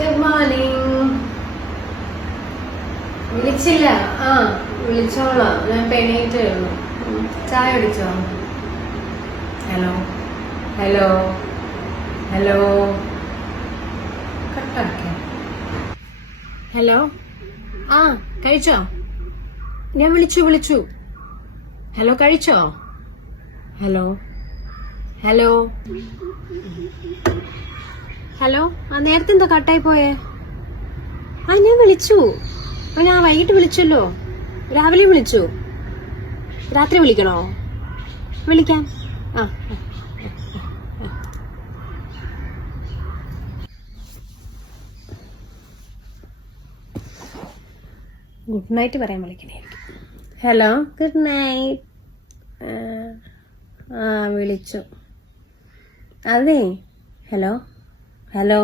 Good morning. വിളിച്ചില്ല? വിളിച്ചോളാം, ഞാൻ പെണീറ്റേ ഉള്ളൂ. ചായ കുടിച്ചോ? ഹലോ ഹലോ ഹലോ കട്ടാക്കേ. ഹലോ, കഴിച്ചോ? ഞാൻ വിളിച്ചു. ഹലോ, കഴിച്ചോ? ഹലോ ഹലോ ഹലോ നേരത്തെ എന്താ കട്ടായി പോയേ? ഞാൻ വിളിച്ചു. ഞാൻ വൈകിട്ട് വിളിച്ചല്ലോ, രാവിലെ വിളിച്ചു. രാത്രി വിളിക്കണോ? വിളിക്കാം. ഗുഡ് നൈറ്റ് പറയാൻ വിളിക്കണായിരിക്കും. Hello, good night. വിളിച്ചു. അതെ, ഹലോ ഹലോ